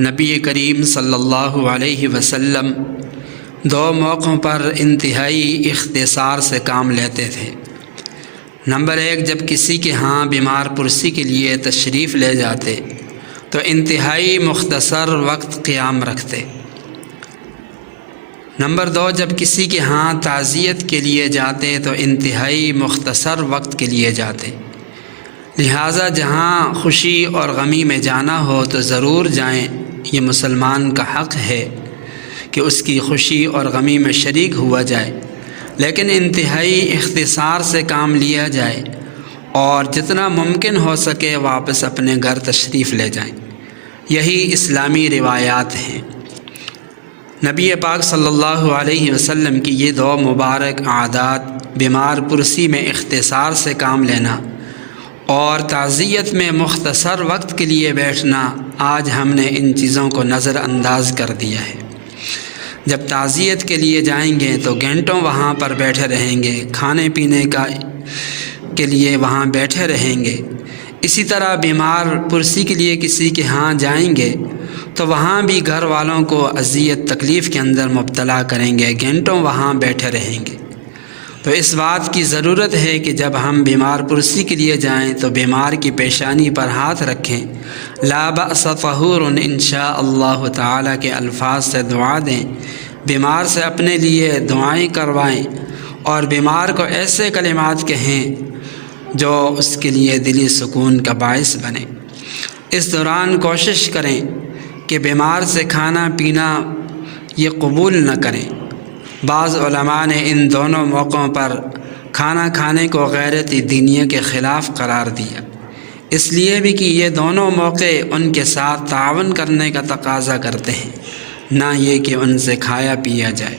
نبی کریم صلی اللہ علیہ وسلم دو موقعوں پر انتہائی اختصار سے کام لیتے تھے۔ نمبر 1، جب کسی کے ہاں بیمار پرسی کے لیے تشریف لے جاتے تو انتہائی مختصر وقت قیام رکھتے۔ نمبر 2، جب کسی کے ہاں تعزیت کے لیے جاتے تو انتہائی مختصر وقت کے لیے جاتے۔ لہٰذا جہاں خوشی اور غمی میں جانا ہو تو ضرور جائیں، یہ مسلمان کا حق ہے کہ اس کی خوشی اور غمی میں شریک ہوا جائے، لیکن انتہائی اختصار سے کام لیا جائے اور جتنا ممکن ہو سکے واپس اپنے گھر تشریف لے جائیں۔ یہی اسلامی روایات ہیں۔ نبی پاک صلی اللہ علیہ وسلم کی یہ دو مبارک عادات، بیمار پرسی میں اختصار سے کام لینا اور تعزیت میں مختصر وقت کے لیے بیٹھنا، آج ہم نے ان چیزوں کو نظر انداز کر دیا ہے۔ جب تعزیت کے لیے جائیں گے تو گھنٹوں وہاں پر بیٹھے رہیں گے، کھانے پینے کے لیے وہاں بیٹھے رہیں گے۔ اسی طرح بیمار پرسی کے لیے کسی کے ہاں جائیں گے تو وہاں بھی گھر والوں کو اذیت تکلیف کے اندر مبتلا کریں گے، گھنٹوں وہاں بیٹھے رہیں گے۔ تو اس بات کی ضرورت ہے کہ جب ہم بیمار پرسی کے لیے جائیں تو بیمار کی پیشانی پر ہاتھ رکھیں، لا بأس طہور ان شاء اللہ تعالیٰ کے الفاظ سے دعا دیں، بیمار سے اپنے لیے دعائیں کروائیں اور بیمار کو ایسے کلمات کہیں جو اس کے لیے دلی سکون کا باعث بنے۔ اس دوران کوشش کریں کہ بیمار سے کھانا پینا یہ قبول نہ کریں۔ بعض علماء نے ان دونوں موقعوں پر کھانا کھانے کو غیرت دینیہ کے خلاف قرار دیا، اس لیے بھی کہ یہ دونوں موقع ان کے ساتھ تعاون کرنے کا تقاضا کرتے ہیں، نہ یہ کہ ان سے کھایا پیا جائے۔